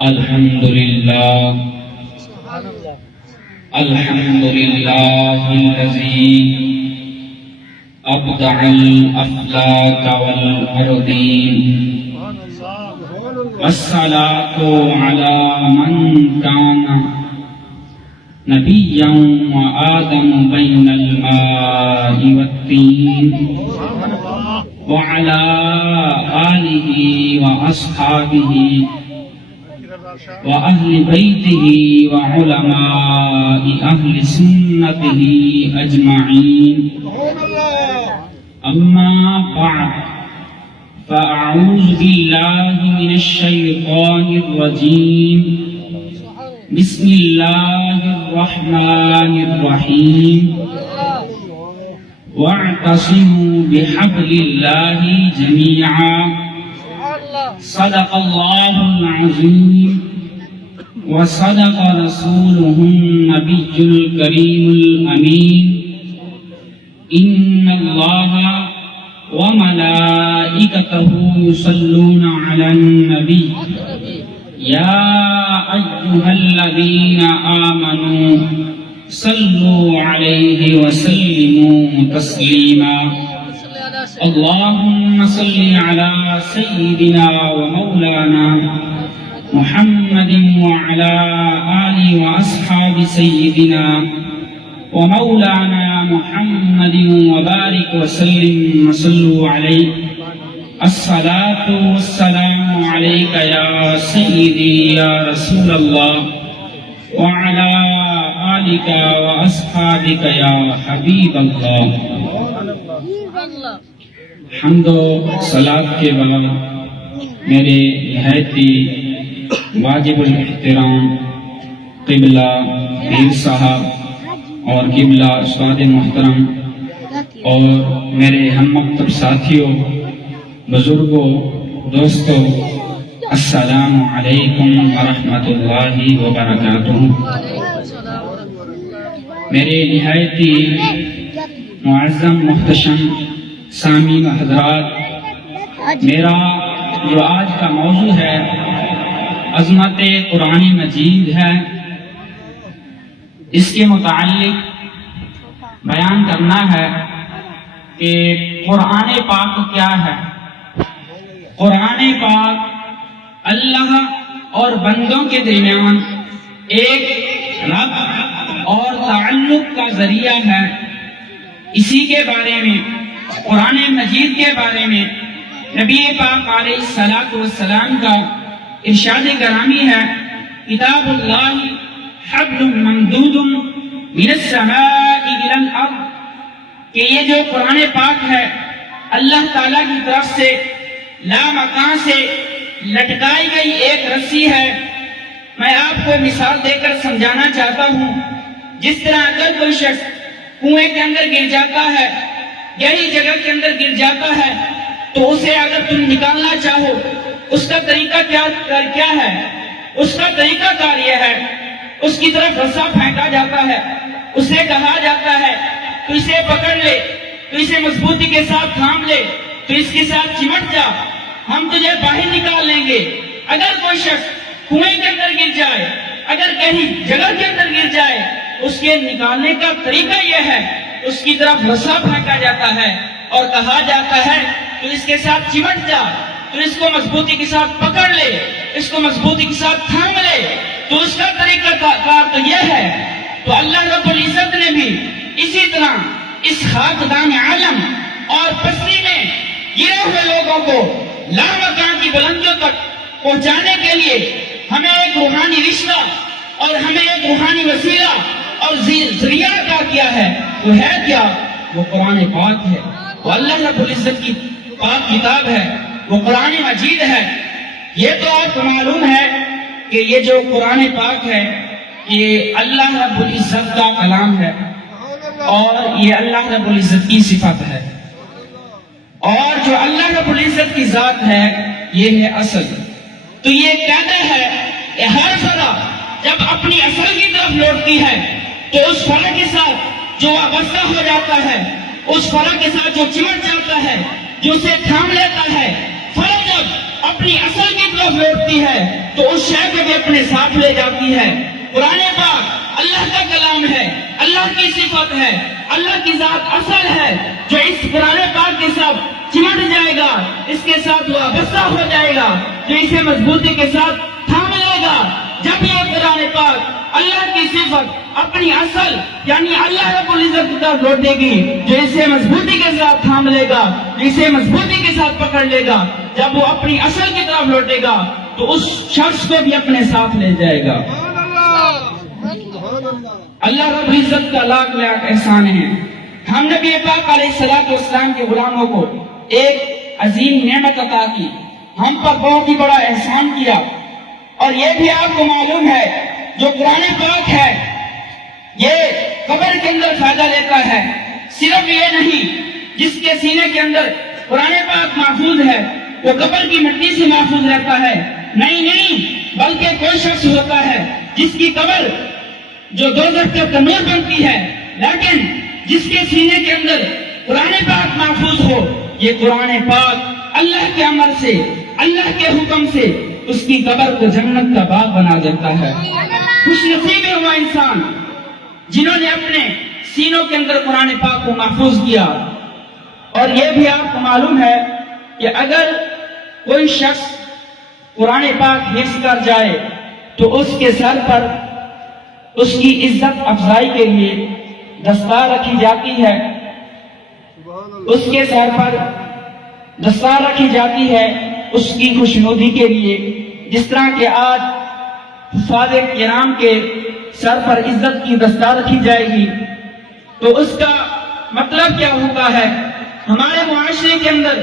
الحمدللہ الحمدللہ الذی ابدع الافلاک والارضین والصلاة علی من کان نبیا وآدم بین الماء والطین وعلى آلہ واصحابہ وأهل بيته وعلماء أهل سنته أجمعين أما بعد فأعوذ بالله من الشيطان الرجيم بسم الله الرحمن الرحيم واعتصموا بحبل الله جميعا صدق الله العظيم وصدق رسوله النبي الكريم الأمين إن الله وملائكته يصلون على النبي يا أيها الذين آمنوا صلوا عليه وسلموا تسليما اللهم صل على سيدنا ومولانا محمد وعلى آله وأصحاب سيدنا ومولانا محمد وبارك وسلم وصلوا عليه الصلاة والسلام عليك يا سيدي يا رسول الله وعلى آلك وأصحابك يا حبيب الله. حمد و صلاۃ کے بعد میرے نہایت واجب الاحترام قبلہ پیر صاحب اور قبلہ استاد محترم اور میرے ہم مکتب ساتھیوں، بزرگوں، دوستوں، السلام علیکم ورحمۃ اللہ وبرکاتہ. میرے نہایت معظم محتشم سامعین حضرات، میرا جو آج کا موضوع ہے عظمت قرآن مجید ہے. اس کے متعلق بیان کرنا ہے کہ قرآن پاک کیا ہے. قرآن پاک اللہ اور بندوں کے درمیان ایک ربط اور تعلق کا ذریعہ ہے. اسی کے بارے میں، قرآن مجید کے بارے میں نبی پاک علیہ السلام کا ارشاد گرامی ہے، کتاب اللہ حبل ممدود من السماء الى الارض، کہ یہ جو قرآن پاک ہے اللہ تعالیٰ کی طرف سے لامکان سے لٹکائی گئی ایک رسی ہے. میں آپ کو مثال دے کر سمجھانا چاہتا ہوں. جس طرح اگر کوئی شخص کنویں کے اندر گر جاتا ہے، گہری جگہ کے اندر گر جاتا ہے، تو اسے اگر تم نکالنا چاہو اس کا طریقہ کیا ہے؟ اس کا طریقہ کار یہ ہے، اس کی طرف رسا پھینکا جاتا ہے، اسے کہا جاتا ہے تو اسے پکڑ لے، تو اسے مضبوطی کے ساتھ تھام لے، تو اس کے ساتھ چمٹ جا، ہم تجھے باہر نکال لیں گے. اگر کوئی شخص کنویں کے اندر گر جائے، اگر کہیں جگہ کے اندر گر جائے، اس کے نکالنے کا طریقہ یہ ہے، اس کی طرف رسا پھینکا جاتا ہے اور کہا جاتا ہے تو اس کے ساتھ چمٹ جا، تو اس کو مضبوطی کے ساتھ پکڑ لے، اس کو مضبوطی کے ساتھ تھام لے. تو اس کا طریقہ کار تو یہ ہے. تو اللہ رب العزت نے بھی اسی طرح اس خاکدان عالم اور پستی میں گرے ہوئے لوگوں کو لامکان کی بلندیوں تک پہنچانے کے لیے ہمیں ایک روحانی رشتہ اور ہمیں ایک روحانی وسیلہ اور ذریعہ عطا کیا ہے. وہ ہے کیا؟ وہ قرآن پاک ہے، وہ اللہ رب العزت کی پاک کتاب ہے، وہ قرآن مجید ہے. یہ تو آپ کو معلوم ہے کہ یہ جو قرآن پاک ہے یہ اللہ رب العزت کا کلام ہے اور یہ اللہ رب العزت کی صفت ہے. اور جو اللہ رب العزت کی ذات ہے یہ ہے اصل. تو یہ کہتے ہیں کہ ہر فرع جب اپنی اصل کی طرف لوٹتی ہے تو اس فرع کے ساتھ جو وابستہ ہو جاتا ہے، اس فرع کے ساتھ جو چمٹ جاتا ہے، جو اسے تھام لیتا ہے، فوراً جب اپنی اصل کی طرف لوٹتی ہے تو اس شے کو بھی اپنے ساتھ لے جاتی ہے۔ قرآن پاک اللہ کا کلام ہے، اللہ کی صفت ہے، اللہ کی ذات اصل ہے، جو اس قرآن پاک کے ساتھ چمٹ جائے گا، اس کے ساتھ وابستہ ہو جائے گا، جو اسے مضبوطی کے ساتھ تھام لے گا۔ جب یہ قرآن پاک اللہ کی صفت اپنی اصل یعنی اللہ رب العزت کی طرف لوٹے گی، جو اسے مضبوطی کے ساتھ تھام لے گا، جو اسے مضبوطی کے ساتھ پکڑ لے گا، جب وہ اپنی اصل کی طرف لوٹے گا تو اس شخص کو بھی اپنے ساتھ لے جائے گا۔ اللہ رب العزت کا لاکھ لاکھ احسان ہے۔ ہم نبی پاک علیہ الصلوۃ والسلام کے غلاموں کو ایک عظیم نعمت عطا کی، ہم پر بہت ہی بڑا احسان کیا، اور یہ بھی آپ کو معلوم ہے جو قرآن پاک ہے یہ قبر کے اندر فائدہ لیتا ہے۔ صرف یہ نہیں جس کے سینے کے اندر قرآن پاک محفوظ ہے وہ قبر کی مٹی سے محفوظ رہتا ہے، نہیں بلکہ کوئی شخص ہوتا ہے جس کی قبر جو دوزخ کا تنور بنتی ہے، لیکن جس کے سینے کے اندر قرآن پاک محفوظ ہو، یہ قرآن پاک اللہ کے امر سے، اللہ کے حکم سے اس کی قبر کو جنت کا باغ بنا دیتا ہے۔ خوش نصیب ہے وہ انسان جنہوں نے اپنے سینوں کے اندر قرآن پاک کو محفوظ کیا۔ اور یہ بھی آپ کو معلوم ہے کہ اگر کوئی شخص قرآن پاک حفظ کر جائے تو اس کے سر پر اس کی عزت افزائی کے لیے دستار رکھی جاتی ہے، اس کے سر پر دستار رکھی جاتی ہے اس کی خوشنودی کے لیے، جس طرح کہ آج حفاظ کرام کے سر پر عزت کی دستار رکھی جائے گی تو اس کا مطلب کیا ہوتا ہے؟ ہمارے معاشرے کے اندر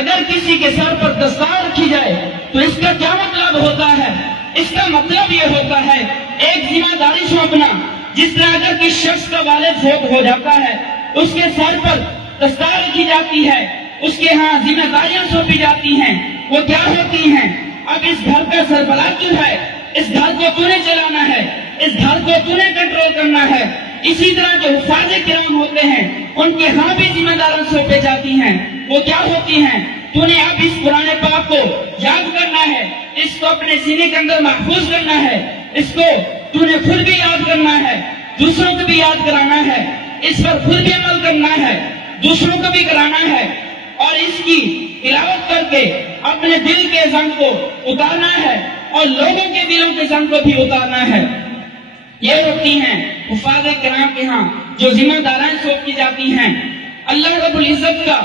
اگر کسی کے سر پر دستار رکھی جائے تو اس کا کیا مطلب ہوتا ہے؟ اس کا مطلب یہ ہوتا ہے ایک ذمہ داری سونپنا۔ جس طرح اگر کسی شخص کا والد فوت ہو جاتا ہے اس کے سر پر دستار رکھی جاتی ہے، اس کے ہاں ذمہ داریاں سونپی جاتی ہیں، وہ کیا ہوتی ہیں؟ اب اس گھر کا سربراہ تو ہے، اس گھر کو تو نے چلانا ہے، اس گھر کو تو نے کنٹرول کرنا ہے۔ اسی طرح جو حفاظ کرام ہوتے ہیں ان کے ہاں بھی ذمہ داریاں سونپی جاتی ہیں، وہ کیا ہوتی ہیں؟ تو نے اب اس قرآن پاک کو یاد کرنا ہے، اس کو اپنے سینے کے اندر محفوظ کرنا ہے، اس کو تو نے خود بھی یاد کرنا ہے، دوسروں کو بھی یاد کرانا ہے، اس پر خود بھی عمل کرنا ہے، دوسروں کو بھی کرانا ہے، اور اس کی تلاوت کر کے اپنے دل کے زنگ کو اتارنا ہے اور لوگوں کے دلوں کے زنگ کو بھی اتارنا ہے۔ یہ ہوتی ہیں حفاظ کرام کے ہاں جو ذمہ داریاں سونپی کی جاتی ہیں۔ اللہ رب العزت کا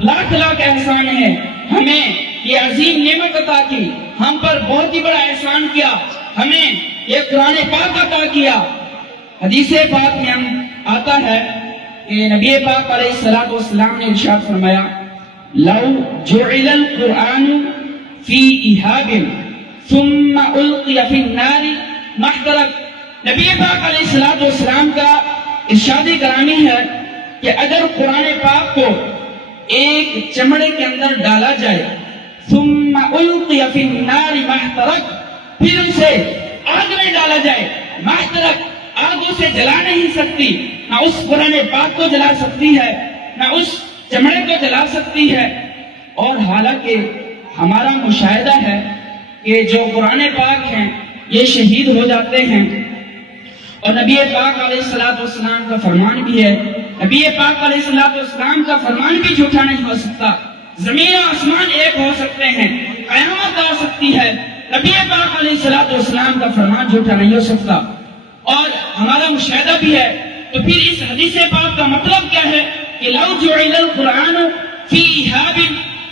لاکھ لاکھ احسان ہے، ہمیں یہ عظیم نعمت عطا کی، ہم پر بہت ہی بڑا احسان کیا، ہمیں یہ قرآن پاک عطا کیا۔ حدیث پاک میں آتا ہے کہ نبی پاک علیہ الصلوۃ والسلام نے ارشاد فرمایا لو جعل القرآن فی اہاب ثم القی فی النار ما احترق۔ نبی پاک علیہ الصلوۃ والسلام کا ارشاد گرامی ہے کہ اگر قرآن پاک کو ایک چمڑے کے اندر ڈالا جائے ثم القی فی النار ما احترق، پھر اسے آگ میں ڈالا جائے، ما احترق، آگ اسے جلا نہیں سکتی، نہ اس قرآن پاک کو جلا سکتی ہے نہ اس چمڑے کو جلا سکتی ہے۔ اور حالانکہ ہمارا مشاہدہ ہے کہ جو قرآن پاک ہیں یہ شہید ہو جاتے ہیں، اور نبی پاک علیہ الصلوۃ والسلام کا فرمان بھی ہے، نبی پاک علیہ الصلوۃ والسلام کا فرمان بھی جھوٹا نہیں ہو سکتا۔ زمین و آسمان ایک ہو سکتے ہیں، قیامت آ سکتی ہے، نبی پاک علیہ الصلوۃ والسلام کا فرمان جھوٹا نہیں ہو سکتا، اور ہمارا مشاہدہ بھی ہے۔ تو پھر اس حدیث پاک کا مطلب کیا ہے کہ لو جعل القرآن فی اہاب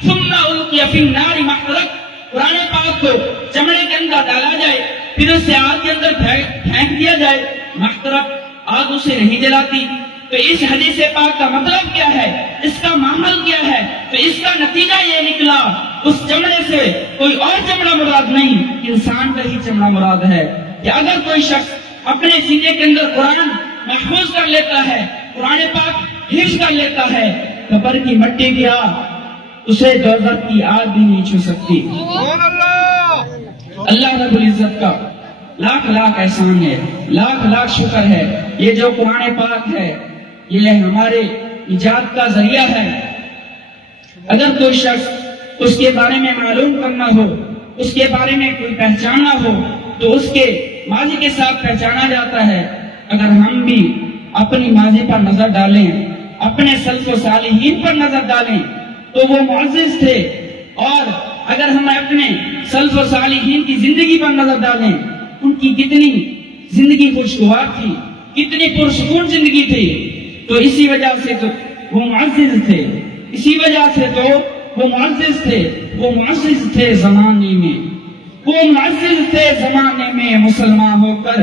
ثم القی فی النار ما احترق، قرآن پاک کو چمڑے کے اندر ڈالا جائے پھر اسے آگ کے اندر پھینک دیا جائے، ما احترق، آگ اسے نہیں جلاتی۔ تو اس حدیث پاک کا مطلب کیا ہے، اس کا معمل کیا ہے؟ تو اس کا نتیجہ یہ نکلا اس چمڑے سے کوئی اور چمڑا مراد نہیں، انسان کا ہی چمڑا مراد ہے، کہ اگر کوئی شخص اپنے سینے کے اندر قرآن محفوظ کر لیتا ہے، قرآن پاک حفظ کر لیتا ہے، قبر کی مٹی کی آگ اسے دوزخ کی آگ بھی نہیں چھو سکتی۔ اللہ رب العزت کا لاکھ لاکھ احسان ہے، لاکھ لاکھ شکر ہے۔ یہ جو قرآن پاک ہے یہ ہمارے نجات کا ذریعہ ہے۔ اگر کوئی شخص اس کے بارے میں معلوم کرنا ہو، اس کے بارے میں کوئی پہچاننا ہو تو اس کے ماضی کے ساتھ پہچانا جاتا ہے۔ اگر ہم بھی اپنی ماضی پر نظر ڈالیں، اپنے سلف و صالحین پر نظر ڈالیں تو وہ معزز تھے، اور اگر ہم اپنے سلف و صالحین کی زندگی پر نظر ڈالیں، ان کی کتنی زندگی خوشگوار تھی، کتنی پرسکون زندگی تھی، تو اسی وجہ سے تو وہ معزز تھے، اسی وجہ سے تو وہ معزز تھے۔ وہ معزز تھے زمانے میں، وہ معزز تھے زمانے میں مسلمان ہو کر،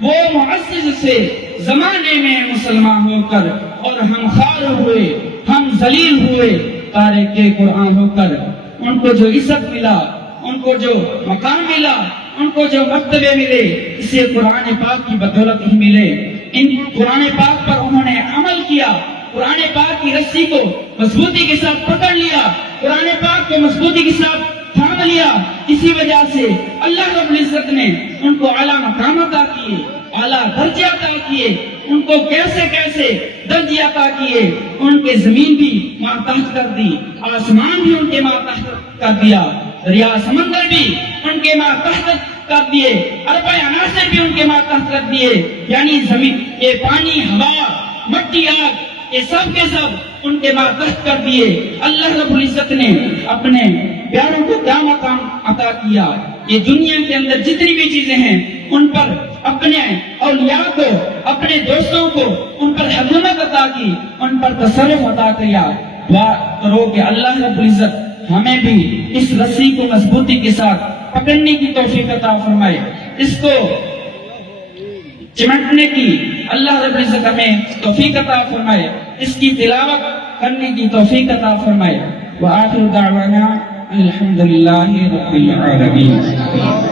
وہ معزز تھے زمانے میں مسلمان ہو کر، اور ہم خوار ہوئے، ہم ذلیل ہوئے تارک قرآن ہو کر۔ ان کو جو عزت ملا، ان کو جو مقام ملا، ان کو جو مرتبے ملے، اسے قرآن پاک کی بدولت ہی ملے۔ ان قرآن پاک پر انہوں نے عمل کیا، قرآن پاک کی رسی کو مضبوطی کے ساتھ پکڑ لیا، قرآن پاک کو مضبوطی کے ساتھ تھام لیا۔ اسی وجہ سے اللہ رب العزت نے ان کو اعلیٰ مقام عطا کیے، اعلیٰ درجے عطا کیے، ان کو کیسے کیسے درجے عطا کیے۔ ان کے زمین بھی ماتحت کر دی، آسمان بھی ان کے ماتحت کر دیا، دریا سمندر بھی ان کے ماتحت کر دیے، اربع عناصر بھی ان کے ماتحت کر دیے، یعنی زمین، یہ پانی، ہوا، مٹی، آگ، یہ سب کے سب ان کے ماتحت کر دیے۔ اللہ رب العزت نے اپنے پیاروں کو کیا مقام عطا کیا؟ یہ دنیا کے اندر جتنی بھی چیزیں ہیں ان پر اپنے اولیاء کو، اپنے دوستوں کو ان پر حکومت عطا کی، ان پر تصرف عطا کیا۔ دعا کرو کہ اللہ رب العزت ہمیں بھی اس رسی کو مضبوطی کے ساتھ پکڑنے کی توفیق عطا فرمائے، اس کو چمٹنے کی اللہ رب العزت ہمیں توفیق عطا فرمائے، اس کی تلاوت کرنے کی توفیق عطا فرمائے۔ وآخر دعوانا الحمدللہ رب العالمین۔